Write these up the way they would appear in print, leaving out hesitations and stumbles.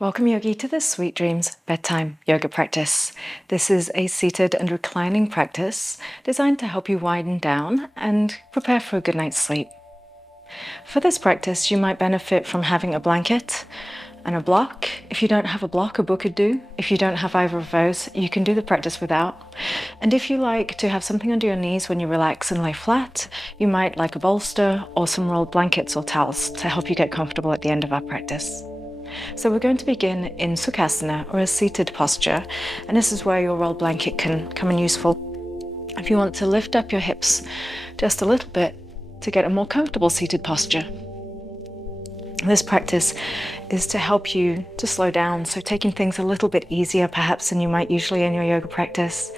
Welcome, Yogi, to this Sweet Dreams Bedtime Yoga practice. This is a seated and reclining practice designed to help you wind down and prepare for a good night's sleep. For this practice, you might benefit from having a blanket and a block. If you don't have a block, a book would do. If you don't have either of those, you can do the practice without. And if you like to have something under your knees when you relax and lay flat, you might like a bolster or some rolled blankets or towels to help you get comfortable at the end of our practice. So we're going to begin in Sukhasana, or a seated posture, and this is where your rolled blanket can come in useful. If you want to lift up your hips just a little bit to get a more comfortable seated posture. This practice is to help you to slow down, so taking things a little bit easier perhaps than you might usually in your yoga practice,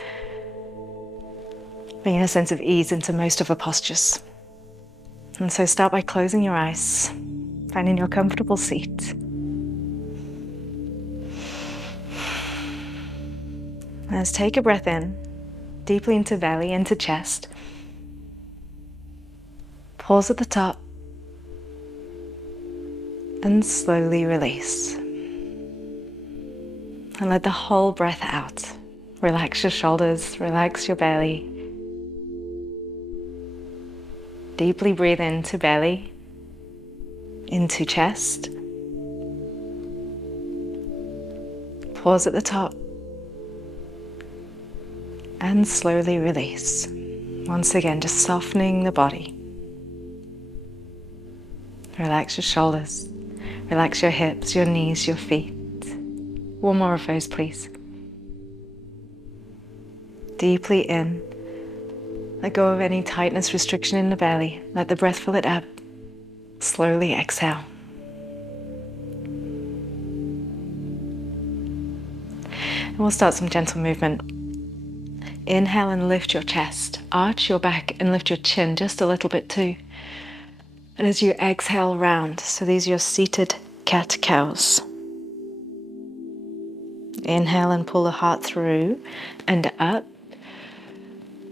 bringing a sense of ease into most of the postures. And so start by closing your eyes, finding your comfortable seat. Let's take a breath in, deeply into belly, into chest. Pause at the top and slowly release. And let the whole breath out. Relax your shoulders, relax your belly. Deeply breathe into belly, into chest. Pause at the top. And slowly release. Once again, just softening the body. Relax your shoulders. Relax your hips, your knees, your feet. One more of those, please. Deeply in. Let go of any tightness, restriction in the belly. Let the breath fill it up. Slowly exhale. And we'll start some gentle movement. Inhale and lift your chest. Arch your back and lift your chin just a little bit too. And as you exhale, round. So these are your seated cat-cows. Inhale and pull the heart through and up.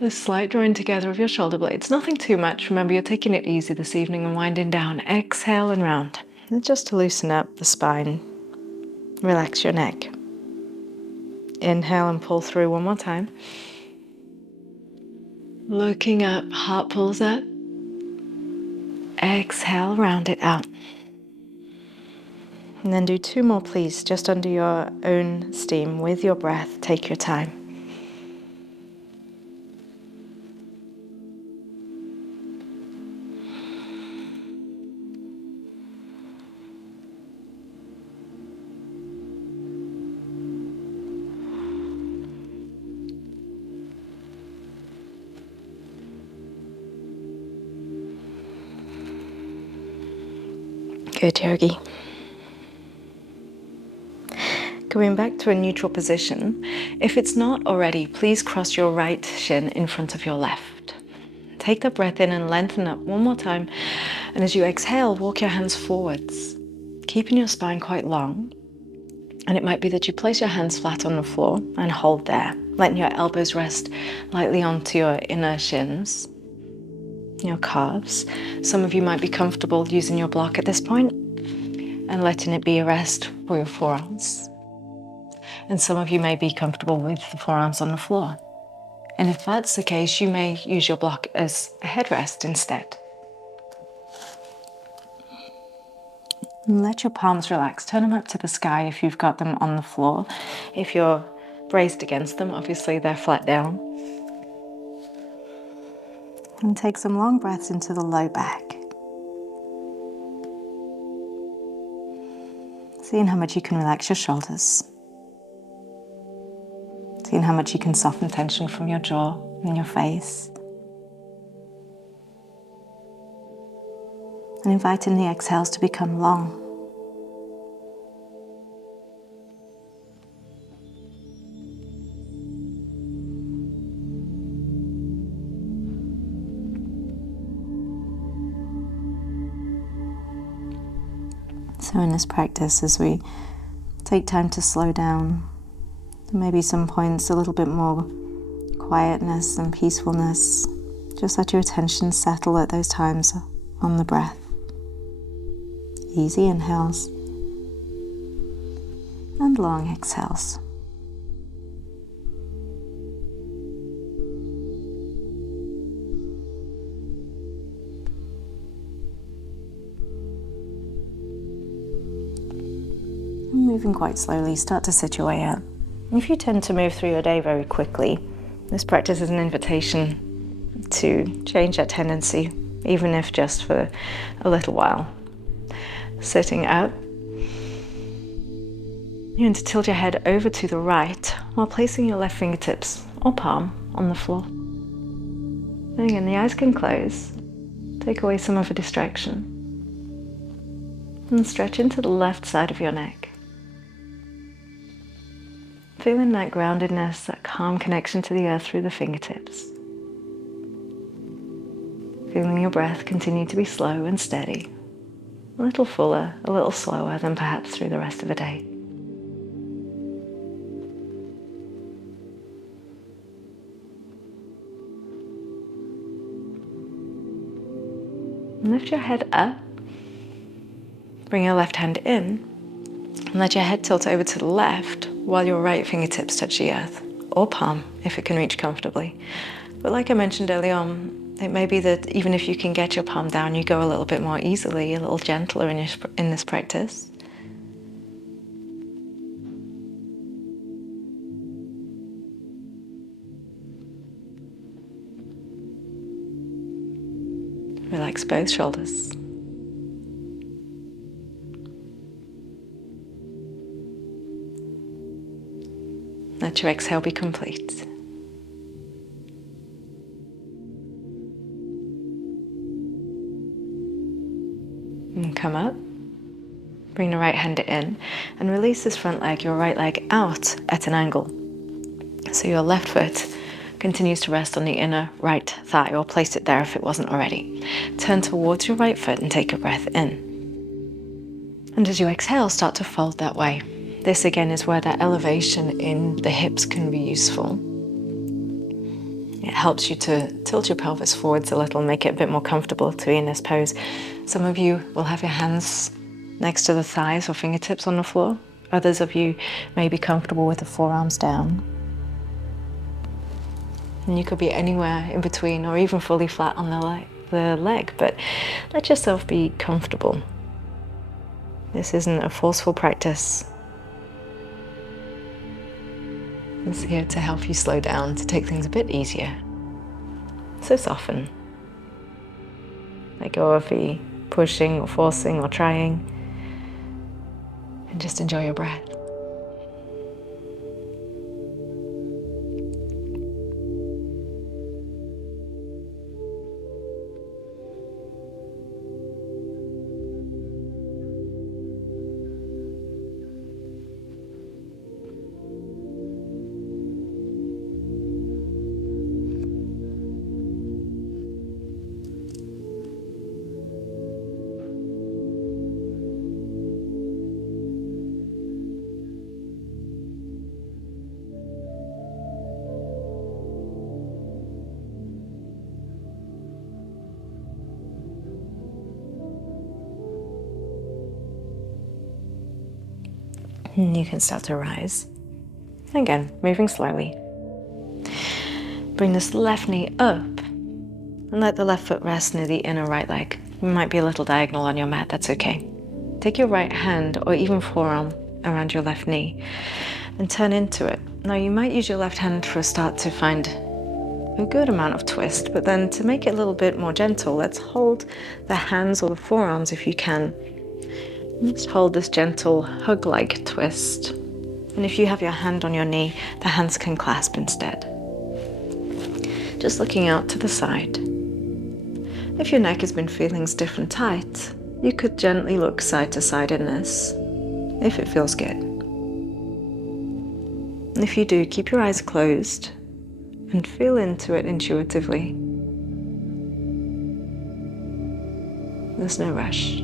A slight drawing together of your shoulder blades. Nothing too much. Remember, you're taking it easy this evening and winding down. Exhale and round. And just to loosen up the spine. Relax your neck. Inhale and pull through one more time. Looking up, heart pulls up. Exhale, round it out. And then do two more, please, just under your own steam with your breath. Take your time. Good, Yogi. Going back to a neutral position. If it's not already, please cross your right shin in front of your left. Take the breath in and lengthen up one more time. And as you exhale, walk your hands forwards, keeping your spine quite long. And it might be that you place your hands flat on the floor and hold there, letting your elbows rest lightly onto your inner shins, your calves. Some of you might be comfortable using your block at this point and letting it be a rest for your forearms. And some of you may be comfortable with the forearms on the floor. And if that's the case, you may use your block as a headrest instead. And let your palms relax. Turn them up to the sky if you've got them on the floor. If you're braced against them, obviously they're flat down. And take some long breaths into the low back. Seeing how much you can relax your shoulders. Seeing how much you can soften tension from your jaw and your face. And inviting the exhales to become long. So in this practice, as we take time to slow down, maybe some points a little bit more quietness and peacefulness, just let your attention settle at those times on the breath. Easy inhales and long exhales. Moving quite slowly, start to sit your way up. If you tend to move through your day very quickly, this practice is an invitation to change that tendency, even if just for a little while. Sitting up, you're going to tilt your head over to the right while placing your left fingertips or palm on the floor. And again, the eyes can close. Take away some of the distraction. And stretch into the left side of your neck. Feeling that groundedness, that calm connection to the earth through the fingertips. Feeling your breath continue to be slow and steady. A little fuller, a little slower than perhaps through the rest of the day. Lift your head up. Bring your left hand in. And let your head tilt over to the left while your right fingertips touch the earth, or palm if it can reach comfortably. But like I mentioned earlier on, it may be that even if you can get your palm down, you go a little bit more easily, a little gentler in this practice. Relax both shoulders. Let your exhale be complete. And come up. Bring the right hand in and release this front leg, your right leg out at an angle. So your left foot continues to rest on the inner right thigh, or place it there if it wasn't already. Turn towards your right foot and take a breath in. And as you exhale, start to fold that way. This again is where that elevation in the hips can be useful. It helps you to tilt your pelvis forwards a little, make it a bit more comfortable to be in this pose. Some of you will have your hands next to the thighs or fingertips on the floor. Others of you may be comfortable with the forearms down. And you could be anywhere in between or even fully flat on the leg, but let yourself be comfortable. This isn't a forceful practice. It's here to help you slow down, to take things a bit easier. So soften. Let go of the pushing or forcing or trying, and just enjoy your breath. And you can start to rise. Again, moving slowly. Bring this left knee up and let the left foot rest near the inner right leg. You might be a little diagonal on your mat, that's okay. Take your right hand or even forearm around your left knee and turn into it. Now you might use your left hand for a start to find a good amount of twist, but then to make it a little bit more gentle, let's hold the hands or the forearms if you can. Let's hold this gentle hug-like twist. And if you have your hand on your knee, the hands can clasp instead. Just looking out to the side. If your neck has been feeling stiff and tight, you could gently look side to side in this, if it feels good. And if you do, keep your eyes closed and feel into it intuitively. There's no rush.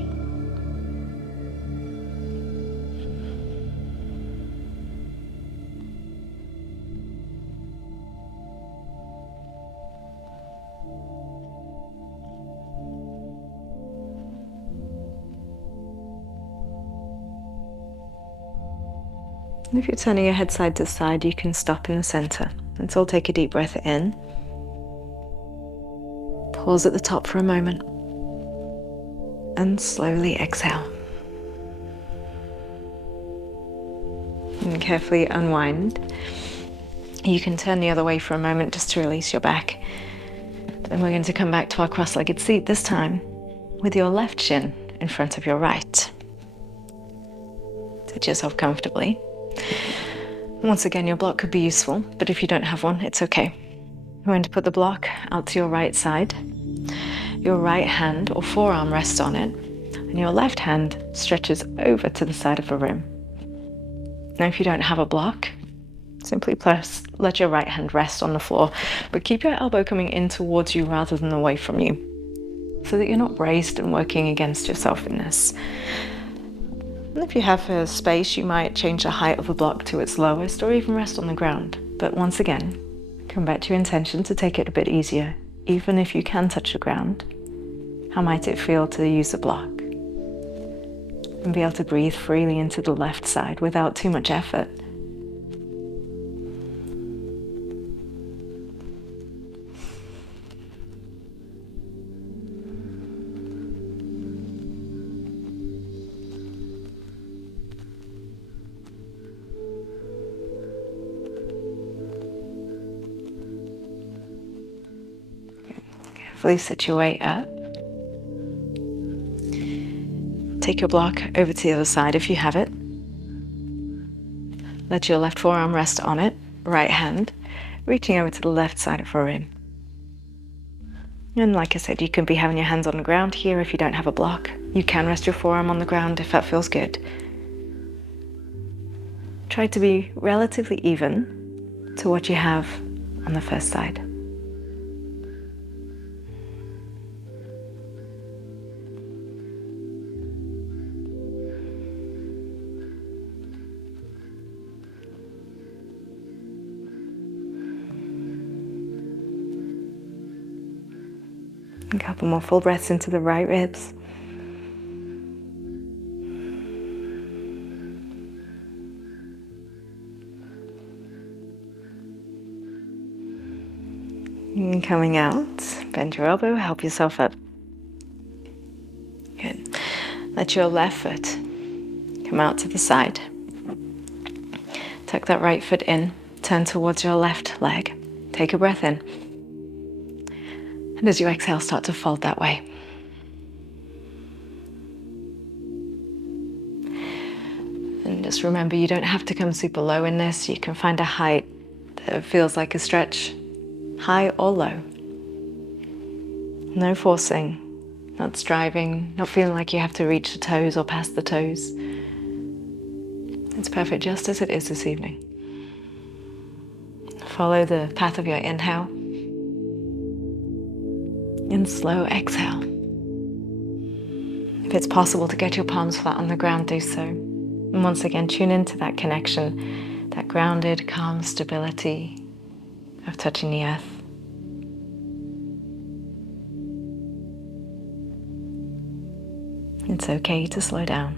And if you're turning your head side to side, you can stop in the center. Let's all take a deep breath in. Pause at the top for a moment. And slowly exhale. And carefully unwind. You can turn the other way for a moment just to release your back. Then we're going to come back to our cross-legged seat, this time with your left shin in front of your right. Sit yourself comfortably. Once again, your block could be useful, but if you don't have one, it's okay. We're going to put the block out to your right side. Your right hand or forearm rests on it, and your left hand stretches over to the side of the room. Now, if you don't have a block, simply let your right hand rest on the floor, but keep your elbow coming in towards you rather than away from you, so that you're not braced and working against yourself in this. And if you have a space, you might change the height of the block to its lowest or even rest on the ground. But once again, come back to your intention to take it a bit easier. Even if you can touch the ground, how might it feel to use the block? And be able to breathe freely into the left side without too much effort. Carefully sit your way up. Take your block over to the other side if you have it. Let your left forearm rest on it, right hand, reaching over to the left side of the room. And like I said, you can be having your hands on the ground here if you don't have a block. You can rest your forearm on the ground if that feels good. Try to be relatively even to what you have on the first side. A couple more full breaths into the right ribs. And coming out, bend your elbow, help yourself up. Good. Let your left foot come out to the side. Tuck that right foot in, turn towards your left leg. Take a breath in. And as you exhale, start to fold that way. And just remember, you don't have to come super low in this. You can find a height that feels like a stretch, high or low. No forcing, not striving, not feeling like you have to reach the toes or past the toes. It's perfect just as it is this evening. Follow the path of your inhale. And slow exhale. If it's possible to get your palms flat on the ground, do so. And once again, tune into that connection, that grounded, calm stability of touching the earth. It's okay to slow down.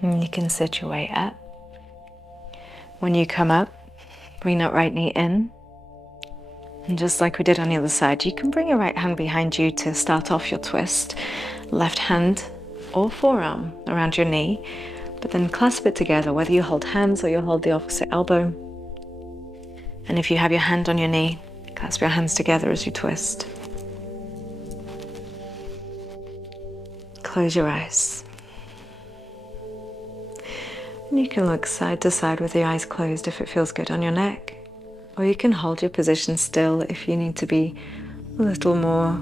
And you can sit your way up. When you come up, bring that right knee in. And just like we did on the other side, you can bring your right hand behind you to start off your twist. Left hand or forearm around your knee, but then clasp it together, whether you hold hands or you hold the opposite elbow. And if you have your hand on your knee, clasp your hands together as you twist. Close your eyes. And you can look side to side with your eyes closed if it feels good on your neck. Or you can hold your position still if you need to be a little more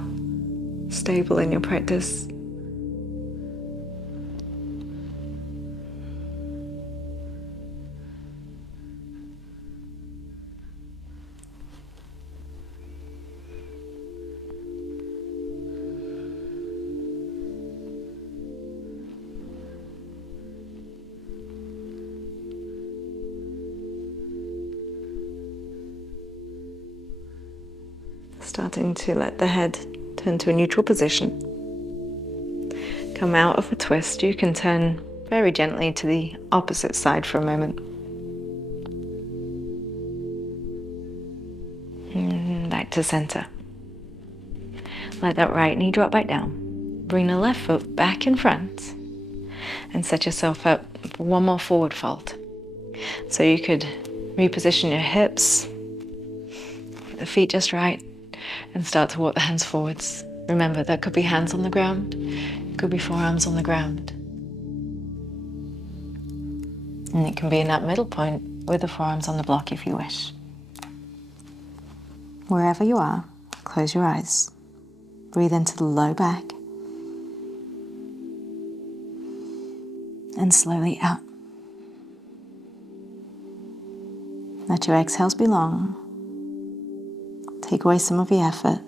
stable in your practice. Starting to let the head turn to a neutral position. Come out of a twist. You can turn very gently to the opposite side for a moment. And back to center. Let that right knee drop back down. Bring the left foot back in front and set yourself up for one more forward fold. So you could reposition your hips, the feet just right, and start to walk the hands forwards. Remember, that could be hands on the ground, it could be forearms on the ground. And it can be in that middle point with the forearms on the block if you wish. Wherever you are, close your eyes. Breathe into the low back. And slowly out. Let your exhales be long. Take away some of the effort.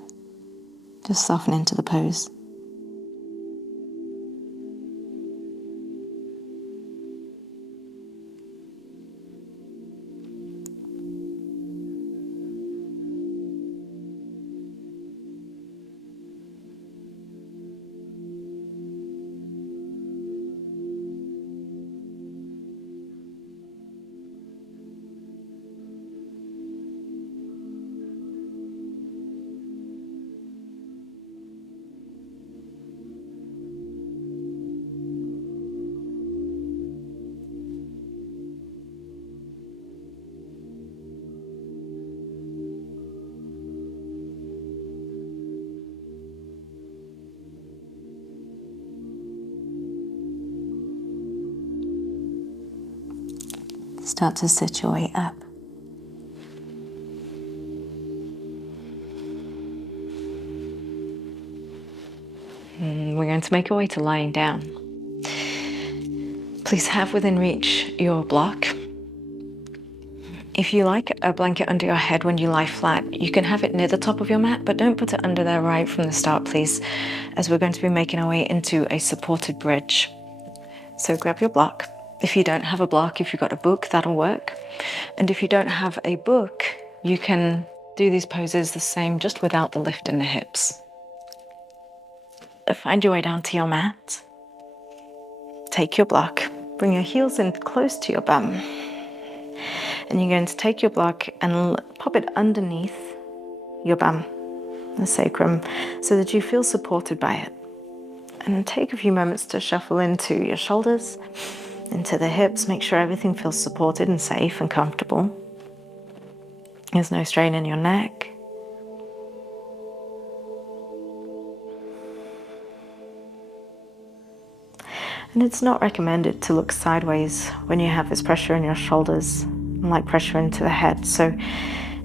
Just soften into the pose. Start to sit your way up. We're going to make our way to lying down. Please have within reach your block. If you like a blanket under your head when you lie flat, you can have it near the top of your mat, but don't put it under there right from the start, please, as we're going to be making our way into a supported bridge. So grab your block. If you don't have a block, if you've got a book, that'll work. And if you don't have a book, you can do these poses the same, just without the lift in the hips. Find your way down to your mat. Take your block. Bring your heels in close to your bum. And you're going to take your block and pop it underneath your bum, the sacrum, so that you feel supported by it. And take a few moments to shuffle into your shoulders, into the hips. Make sure everything feels supported and safe and comfortable. There's no strain in your neck. And it's not recommended to look sideways when you have this pressure in your shoulders, like pressure into the head. So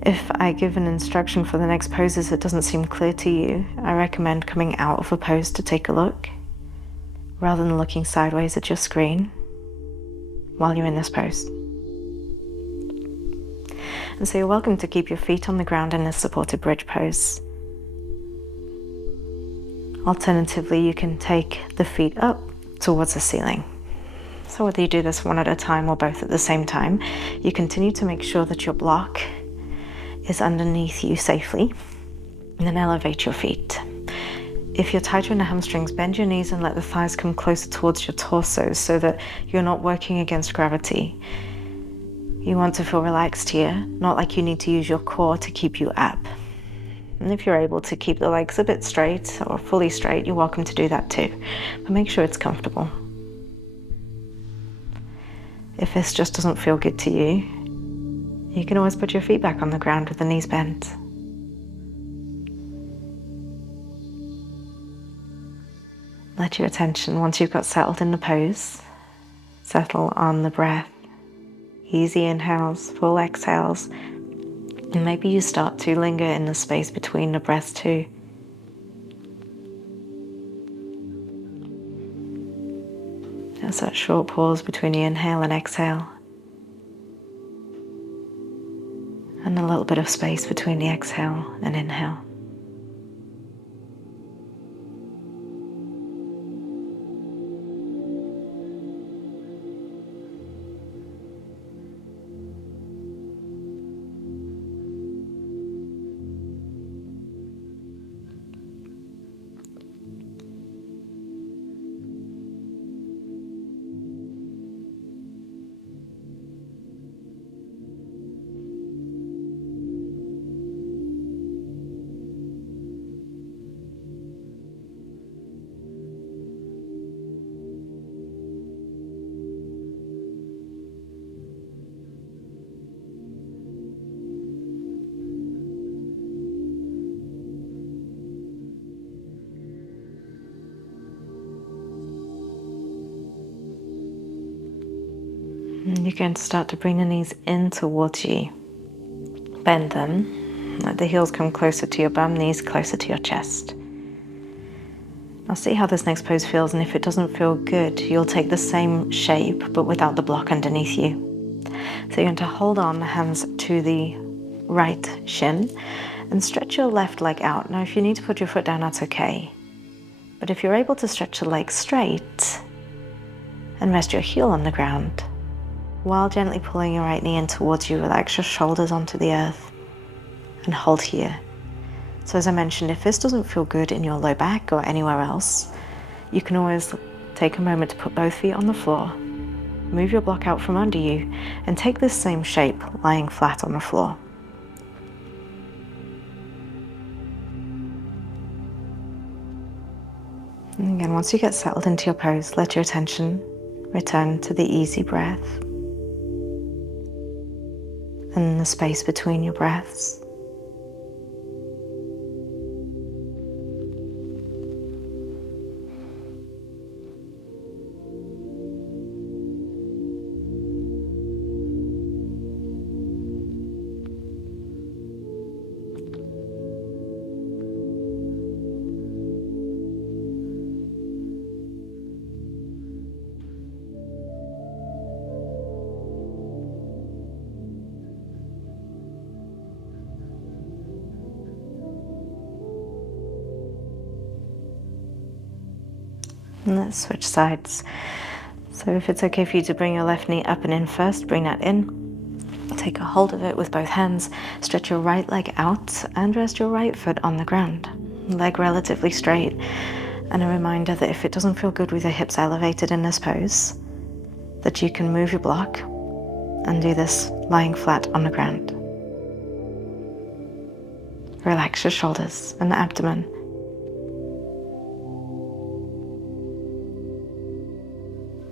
if I give an instruction for the next poses that doesn't seem clear to you, I recommend coming out of a pose to take a look, rather than looking sideways at your screen while you're in this pose. And so you're welcome to keep your feet on the ground in this supported bridge pose. Alternatively, you can take the feet up towards the ceiling. So whether you do this one at a time or both at the same time, you continue to make sure that your block is underneath you safely, and then elevate your feet. If you're tighter in the hamstrings, bend your knees and let the thighs come closer towards your torso so that you're not working against gravity. You want to feel relaxed here, not like you need to use your core to keep you up. And if you're able to keep the legs a bit straight or fully straight, you're welcome to do that too. But make sure it's comfortable. If this just doesn't feel good to you, you can always put your feet back on the ground with the knees bent. Let your attention, once you've got settled in the pose, settle on the breath. Easy inhales, full exhales. And maybe you start to linger in the space between the breaths too. There's that short pause between the inhale and exhale. And a little bit of space between the exhale and inhale. And you're going to start to bring the knees in towards you. Bend them. Let the heels come closer to your bum, knees closer to your chest. Now see how this next pose feels, and if it doesn't feel good, you'll take the same shape but without the block underneath you. So you're going to hold on, hands to the right shin, and stretch your left leg out. Now if you need to put your foot down, that's okay. But if you're able to stretch the leg straight and rest your heel on the ground, while gently pulling your right knee in towards you, relax your shoulders onto the earth and hold here. So as I mentioned, if this doesn't feel good in your low back or anywhere else, you can always take a moment to put both feet on the floor, move your block out from under you, and take this same shape lying flat on the floor. And again, once you get settled into your pose, let your attention return to the easy breath and the space between your breaths. And let's switch sides. So if it's okay for you to bring your left knee up and in first, bring that in. Take a hold of it with both hands. Stretch your right leg out and rest your right foot on the ground. Leg relatively straight. And a reminder that if it doesn't feel good with your hips elevated in this pose, that you can move your block and do this lying flat on the ground. Relax your shoulders and the abdomen.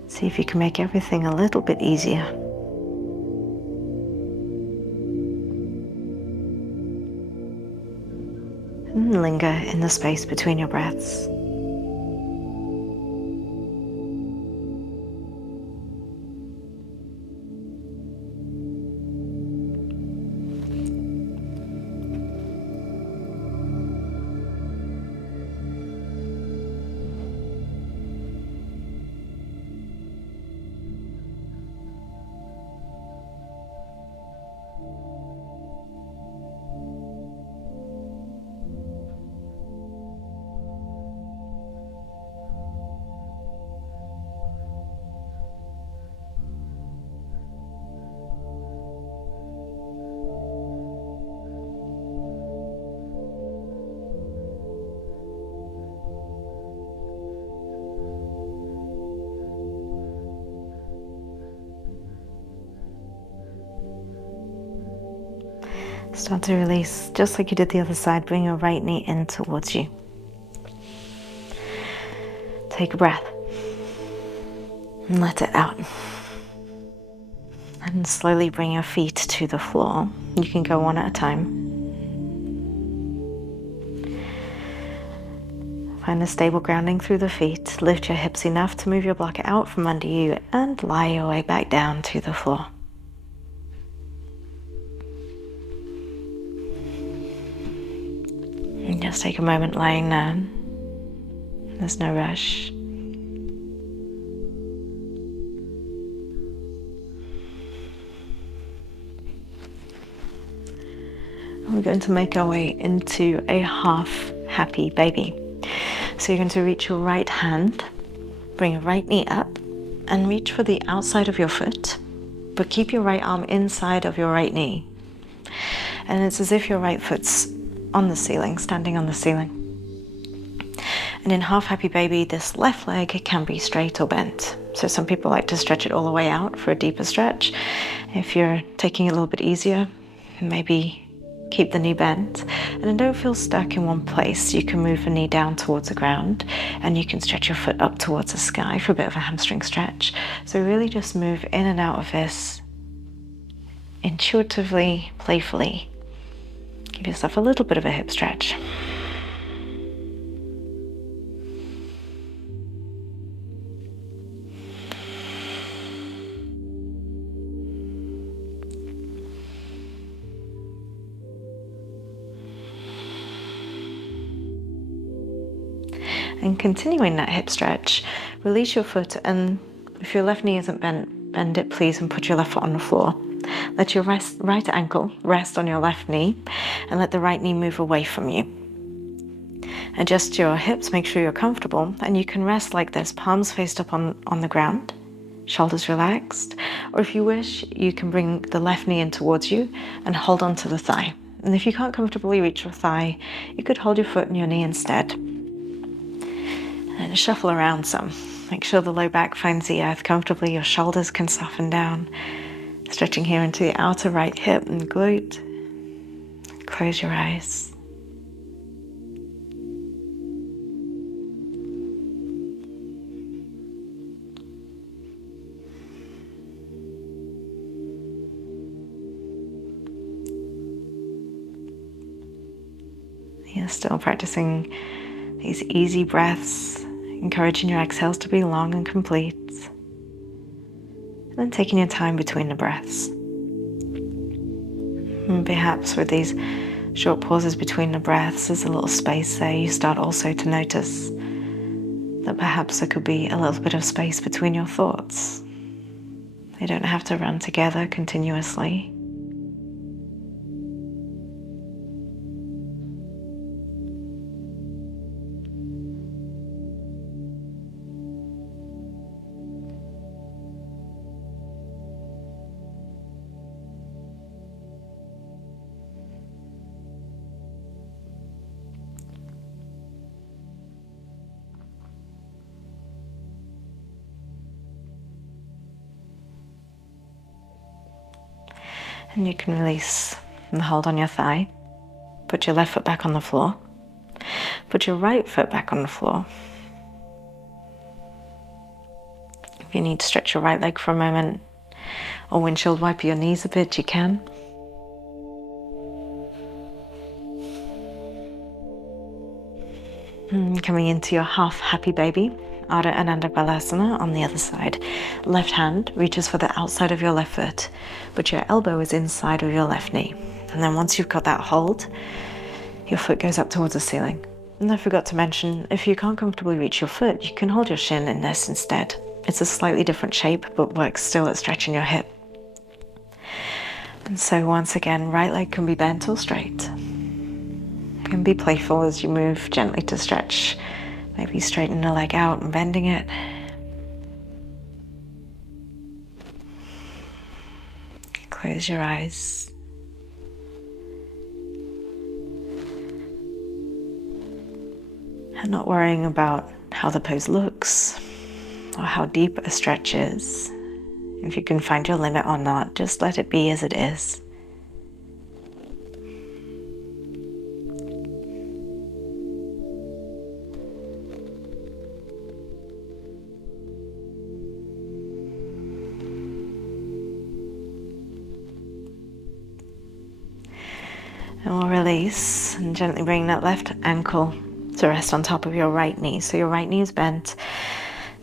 See if you can make everything a little bit easier. And linger in the space between your breaths. Start to release, just like you did the other side. Bring your right knee in towards you. Take a breath and let it out. And slowly bring your feet to the floor. You can go one at a time. Find a stable grounding through the feet. Lift your hips enough to move your block out from under you and lie your way back down to the floor. And just take a moment lying down. There's no rush. We're going to make our way into a half happy baby. So you're going to reach your right hand, bring your right knee up, and reach for the outside of your foot, but keep your right arm inside of your right knee. And it's as if your right foot's on the ceiling, standing on the ceiling. And in half happy baby, this left leg can be straight or bent. So some people like to stretch it all the way out for a deeper stretch. If you're taking it a little bit easier, maybe keep the knee bent. And then don't feel stuck in one place. You can move the knee down towards the ground, and you can stretch your foot up towards the sky for a bit of a hamstring stretch. So really just move in and out of this intuitively, playfully. Give yourself a little bit of a hip stretch. And continuing that hip stretch, release your foot, and if your left knee isn't bent, bend it please and put your left foot on the floor. Let your right ankle rest on your left knee and let the right knee move away from you. Adjust your hips, make sure you're comfortable, and you can rest like this, palms faced up on the ground, shoulders relaxed, or if you wish, you can bring the left knee in towards you and hold on to the thigh. And if you can't comfortably reach your thigh, you could hold your foot and your knee instead. And shuffle around some. Make sure the low back finds the earth comfortably, your shoulders can soften down. Stretching here into the outer right hip and glute. Close your eyes. You're still practicing these easy breaths, encouraging your exhales to be long and complete. And then taking your time between the breaths. And perhaps with these short pauses between the breaths, there's a little space there. You start also to notice that perhaps there could be a little bit of space between your thoughts. They don't have to run together continuously. And you can release and hold on your thigh. Put your left foot back on the floor. Put your right foot back on the floor. If you need to stretch your right leg for a moment or windshield wiper your knees a bit, you can. And coming into your half happy baby, Ardha ananda balasana on the other side. Left hand reaches for the outside of your left foot, but your elbow is inside of your left knee. And then once you've got that hold, your foot goes up towards the ceiling. And I forgot to mention, if you can't comfortably reach your foot, you can hold your shin in this instead. It's a slightly different shape, but works still at stretching your hip. And so once again, right leg can be bent or straight. And be playful as you move gently to stretch. Maybe straighten the leg out and bending it. Close your eyes. And not worrying about how the pose looks or how deep a stretch is. If you can find your limit or not, just let it be as it is. And we'll release and gently bring that left ankle to rest on top of your right knee. So your right knee is bent,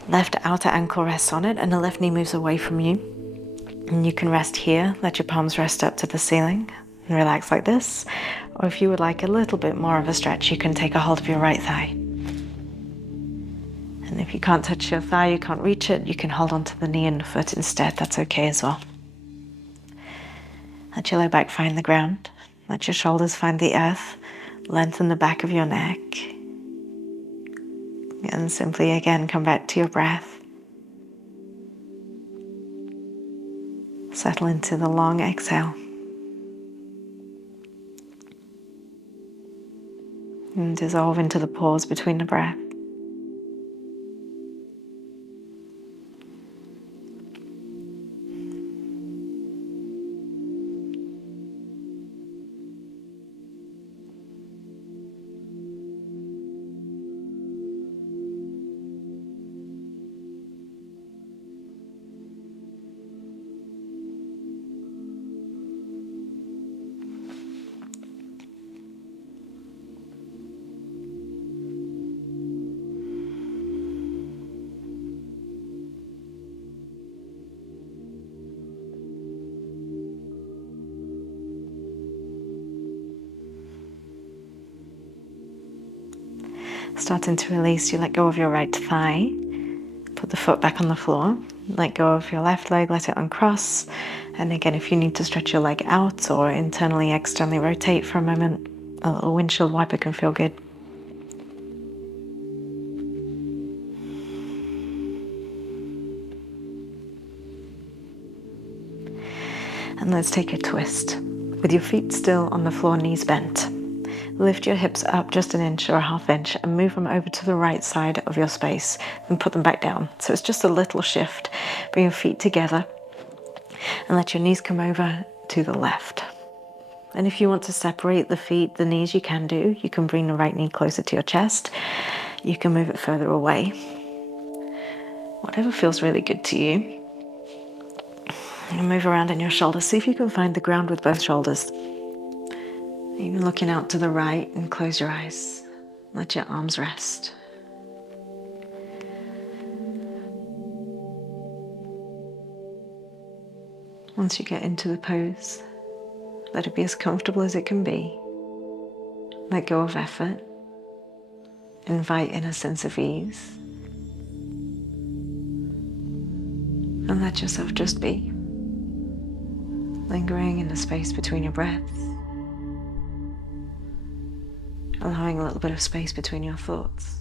left outer ankle rests on it, and the left knee moves away from you. And you can rest here, let your palms rest up to the ceiling and relax like this. Or if you would like a little bit more of a stretch, you can take a hold of your right thigh. And if you can't touch your thigh, you can't reach it, you can hold onto the knee and the foot instead. That's okay as well. Let your low back find the ground. Let your shoulders find the earth. Lengthen the back of your neck. And simply again come back to your breath. Settle into the long exhale. And dissolve into the pause between the breath. Starting to release, you let go of your right thigh. Put the foot back on the floor. Let go of your left leg, let it uncross. And again, if you need to stretch your leg out or internally, externally rotate for a moment, a little windshield wiper can feel good. And let's take a twist. With your feet still on the floor, knees bent. Lift your hips up just an inch or a half inch and move them over to the right side of your space and put them back down. So it's just a little shift. Bring your feet together and let your knees come over to the left. And if you want to separate the feet, the knees, you can do. You can bring the right knee closer to your chest. You can move it further away. Whatever feels really good to you. And move around in your shoulders. See if you can find the ground with both shoulders. Even looking out to the right, and close your eyes. Let your arms rest. Once you get into the pose, let it be as comfortable as it can be. Let go of effort. Invite in a sense of ease. And let yourself just be. Lingering in the space between your breaths. Allowing a little bit of space between your thoughts.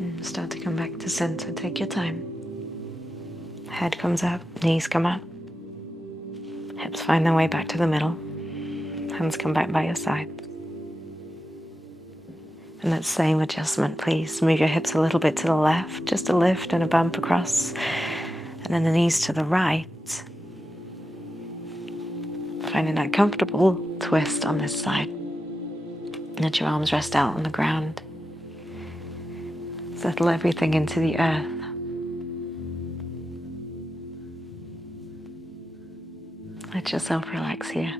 And start to come back to center. Take your time. Head comes up, knees come up. Hips find their way back to the middle. Hands come back by your side. And that same adjustment, please. Move your hips a little bit to the left, just a lift and a bump across. And then the knees to the right. Finding that comfortable twist on this side. Let your arms rest out on the ground. Settle everything into the earth. Let yourself relax here.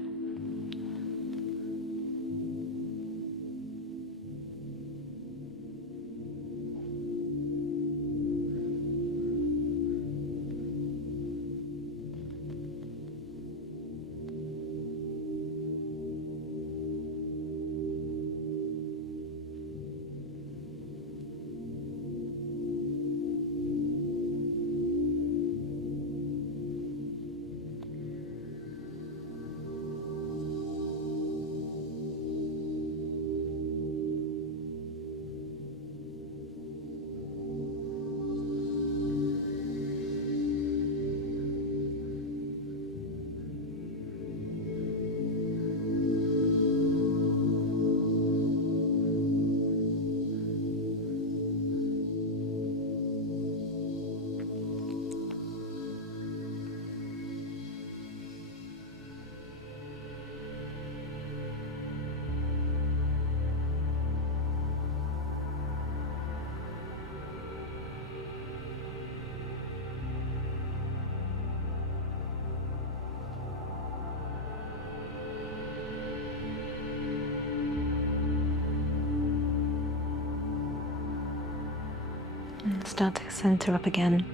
And start to center up again.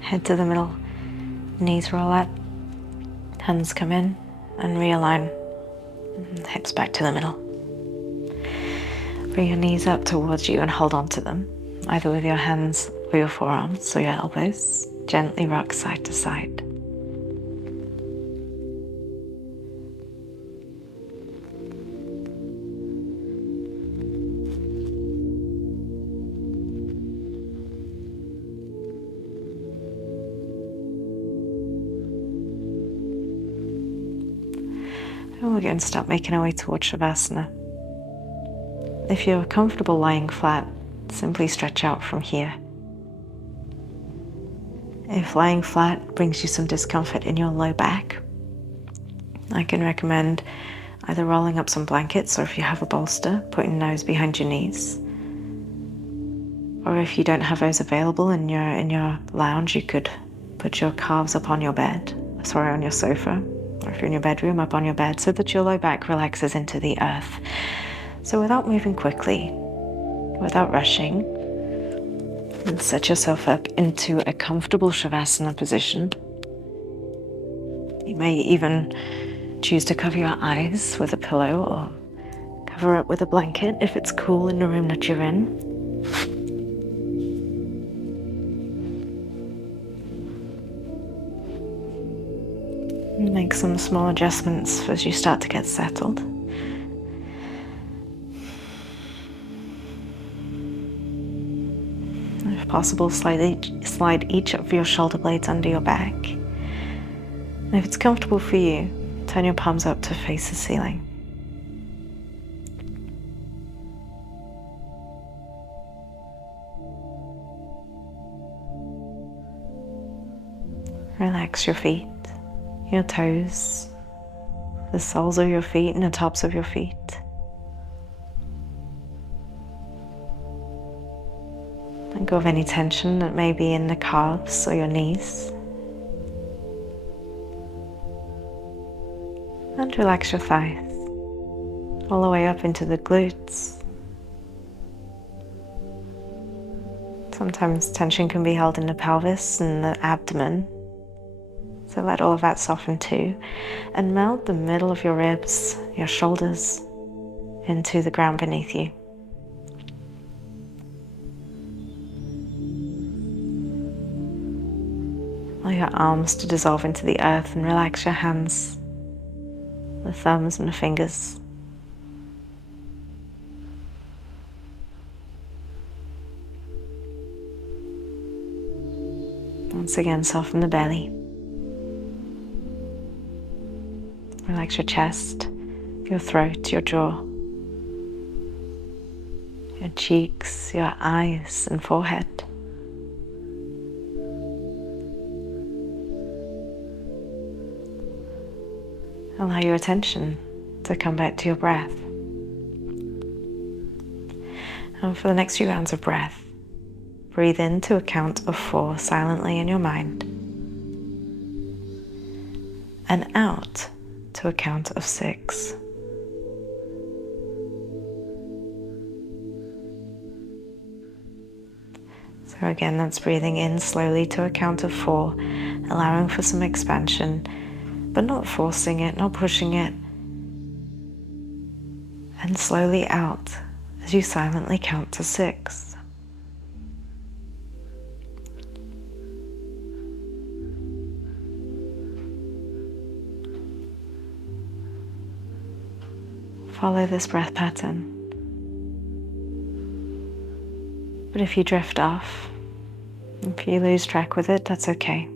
Head to the middle. Knees roll up. Hands come in and realign. And hips back to the middle. Bring your knees up towards you and hold on to them, either with your hands or your forearms or your elbows. Gently rock side to side. And we're going to start making our way towards Shavasana. If you're comfortable lying flat, simply stretch out from here. If lying flat brings you some discomfort in your low back, I can recommend either rolling up some blankets, or if you have a bolster, putting those behind your knees. Or if you don't have those available in your lounge, you could put your calves up on your bed, on your sofa, or if you're in your bedroom, up on your bed, so that your low back relaxes into the earth. So without moving quickly, without rushing, and set yourself up into a comfortable Shavasana position. You may even choose to cover your eyes with a pillow or cover up with a blanket if it's cool in the room that you're in. Make some small adjustments as you start to get settled. If possible, slide each of your shoulder blades under your back. And if it's comfortable for you, turn your palms up to face the ceiling. Relax your feet, your toes, the soles of your feet and the tops of your feet. Let go of any tension that may be in the calves or your knees. And relax your thighs, all the way up into the glutes. Sometimes tension can be held in the pelvis and the abdomen. So let all of that soften too, and melt the middle of your ribs, your shoulders, into the ground beneath you. Allow your arms to dissolve into the earth and relax your hands, the thumbs and the fingers. Once again, soften the belly. Relax your chest, your throat, your jaw, your cheeks, your eyes and forehead. Allow your attention to come back to your breath. And for the next few rounds of breath, breathe in to a count of 4 silently in your mind, and out to a count of 6. So again, that's breathing in slowly to a count of 4, allowing for some expansion, but not forcing it, not pushing it. And slowly out as you silently count to 6. Follow this breath pattern. But if you drift off, if you lose track with it, that's okay.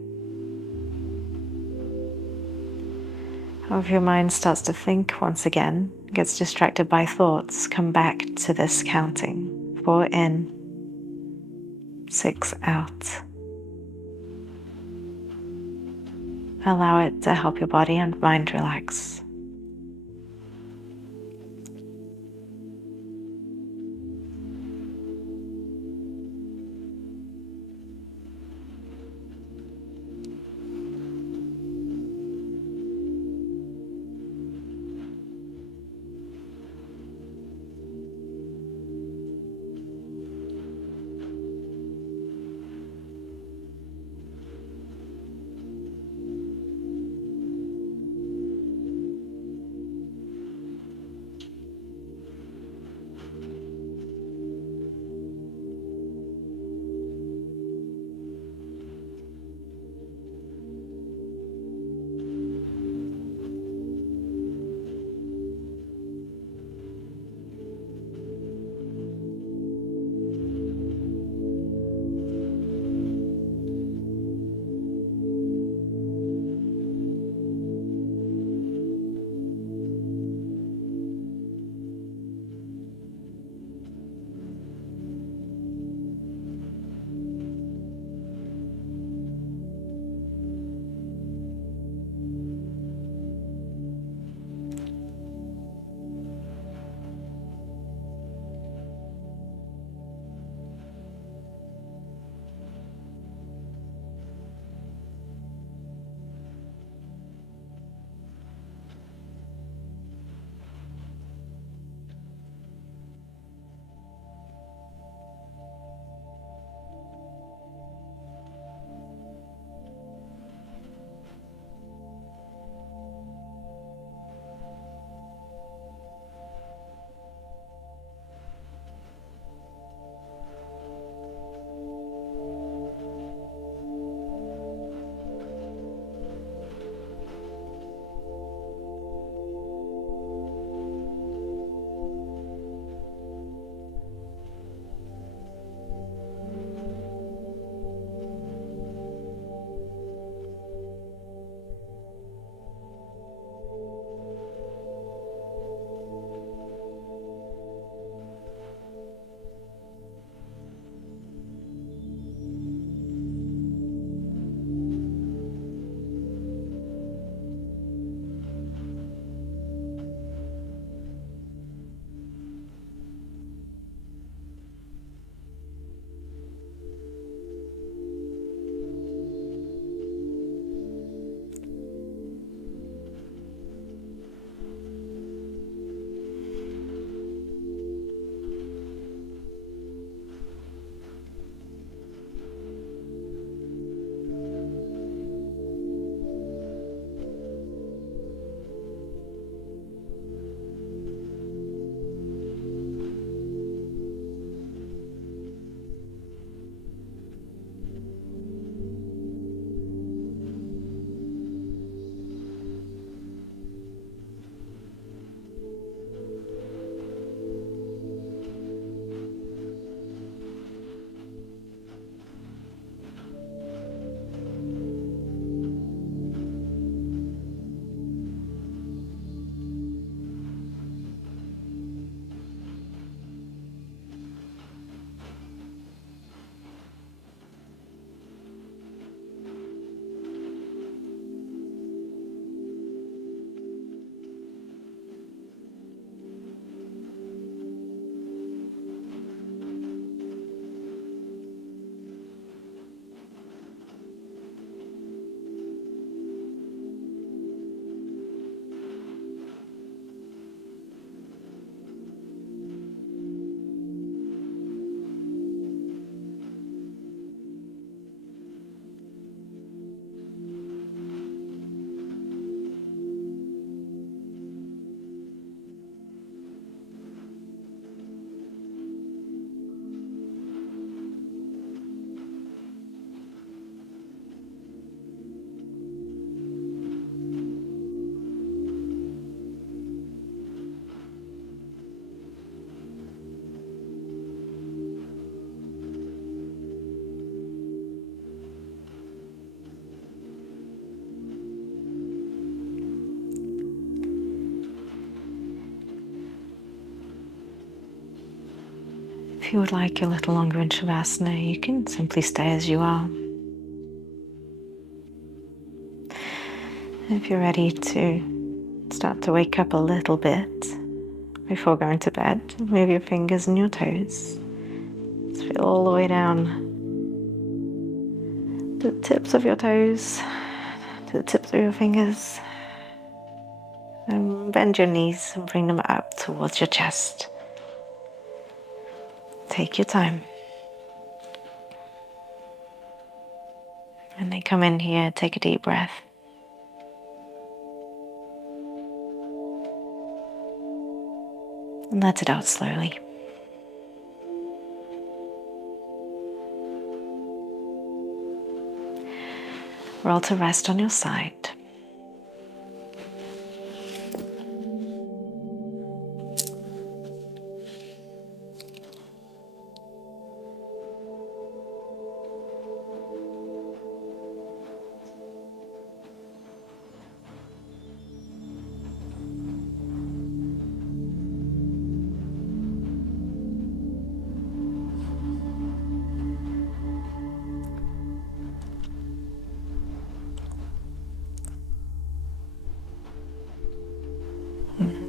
Or if your mind starts to think once again, gets distracted by thoughts, come back to this counting. 4 in, 6 out. Allow it to help your body and mind relax. If you would like a little longer in Shavasana, you can simply stay as you are. If you're ready to start to wake up a little bit before going to bed, move your fingers and your toes. Just feel all the way down to the tips of your toes, to the tips of your fingers. And bend your knees and bring them up towards your chest. Take your time. And then come in here, take a deep breath. And let it out slowly. Roll to rest on your side.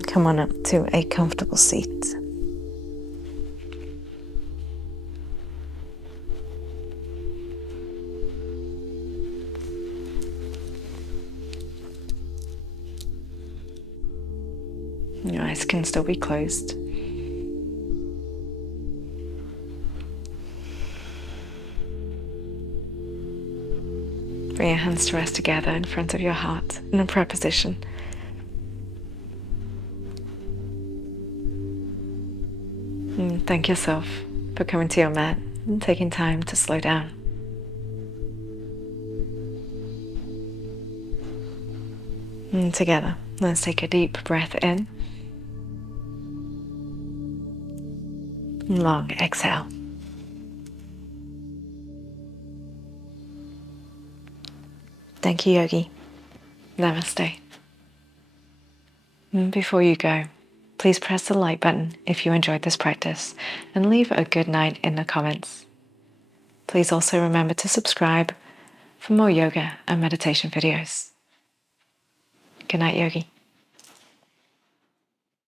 Come on up to a comfortable seat. Your eyes can still be closed. Bring your hands to rest together in front of your heart in a prayer position. And thank yourself for coming to your mat and taking time to slow down. And together, let's take a deep breath in. Long exhale. Thank you, Yogi. Namaste. And before you go, please press the like button if you enjoyed this practice and leave a good night in the comments. Please also remember to subscribe for more yoga and meditation videos. Good night, Yogi.